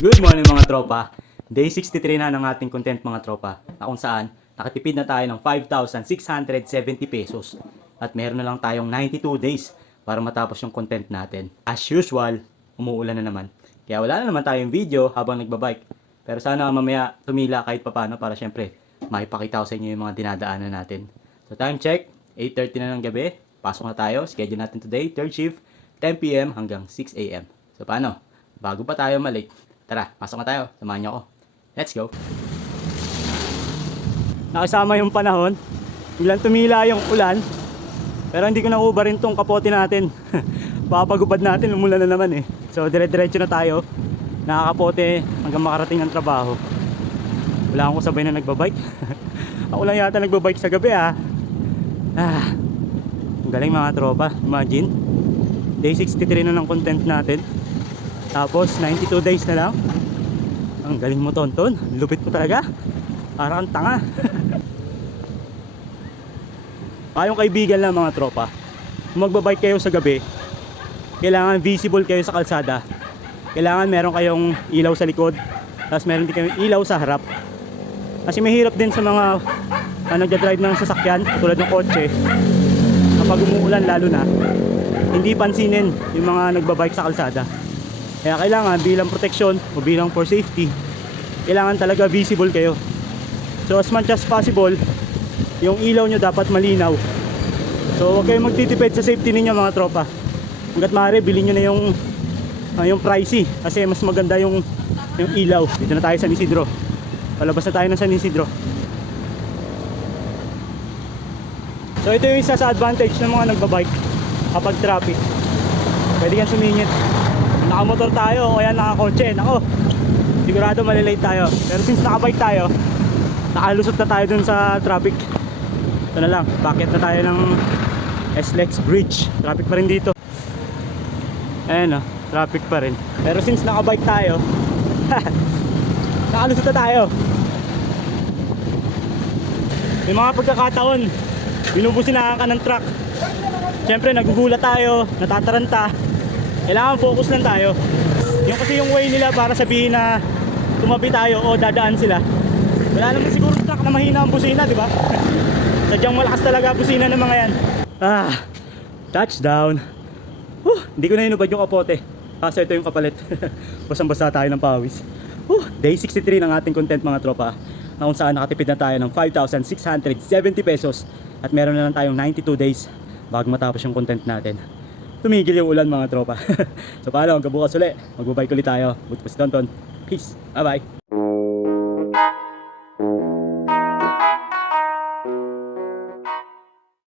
Good morning mga tropa. Day 63 na ng ating content mga tropa, na kung saan nakatipid na tayo ng 5,670 pesos at meron na lang tayong 92 days para matapos yung content natin. As usual, umuulan na naman. Kaya wala na naman tayong video habang nagbabike. Pero sana mamaya tumila kahit papano para syempre maipakita ko sa inyo yung mga dinadaanan natin. So time check, 8:30 na ng gabi. Pasok na tayo. Schedule natin today, third shift, 10 PM hanggang 6 AM. So paano? Bago pa tayo malate, tara, pasok na tayo. Samahan niyo ako. Let's go. Nakasama yung panahon. Biglang tumila yung ulan. Pero hindi ko na-ubarin tong kapote natin. Papagupad natin, umulan na naman eh. So dire-diretso na tayo. Nakakapote hanggang makarating ang trabaho. Wala akong sabay na nagbabike. Ako lang yata nagbabike sa gabi ah. Ang galing mga tropa. Imagine, day 63 na ng content natin. Tapos 92 days na lang. Ang galing mo tonton. Lupit mo talaga. Parang kang tanga. Kayong kaibigan lang mga tropa. Kung magbabike kayo sa gabi, kailangan visible kayo sa kalsada. Kailangan meron kayong ilaw sa likod. Tapos meron din kayong ilaw sa harap. Kasi mahirap din sa mga nagdadrive ng sasakyan tulad ng kotse. Kapag umuulan lalo na, hindi pansinin yung mga nagbabike sa kalsada. Kaya kailangan bilang proteksyon o bilang for safety, kailangan talaga visible kayo. So as much as possible, yung ilaw nyo dapat malinaw. So huwag kayong magtitipid sa safety ninyo mga tropa. Hanggat maaari, bilhin nyo na yung pricey. Kasi mas maganda yung ilaw. Dito na tayo sa San Isidro. Palabas na tayo ng San Isidro. So ito yung isa sa advantage ng mga nagbabike kapag traffic. Pwede kang sumingit. Nakamotor tayo o kaya nakakotse, nako, sigurado malilate tayo. Pero since nakabike tayo, nakalusot na tayo dun sa traffic. Ito na lang, bakit na tayo ng SLEX Bridge. Traffic pa rin dito. Ayan o, traffic pa rin. Pero since nakabike tayo, nakalusot na tayo. May mga pagkakataon, binubusinahan ka ng truck. Siyempre nagugulat tayo, natataranta. Kailangan focus lang tayo. Yung kasi yung way nila para sabihin na tumabi tayo o dadaan sila. Wala naman siguro truck na mahina ang busina, di ba? Sadyang malakas talaga busina ng mga yan. Touchdown. Hindi ko na inubad yung kapote. Kaso ito yung kapalit. Basang-basa tayo ng pawis. Day 63 ng ating content mga tropa. Na kung saan nakatipid na tayo ng 5,670 pesos. At meron na lang tayong 92 days bago matapos yung content natin. Tumigil yung ulan mga tropa. So paano, hanggang bukas ulit. Magbabike ulit tayo. Buti pa si Tonton. Peace. Bye bye.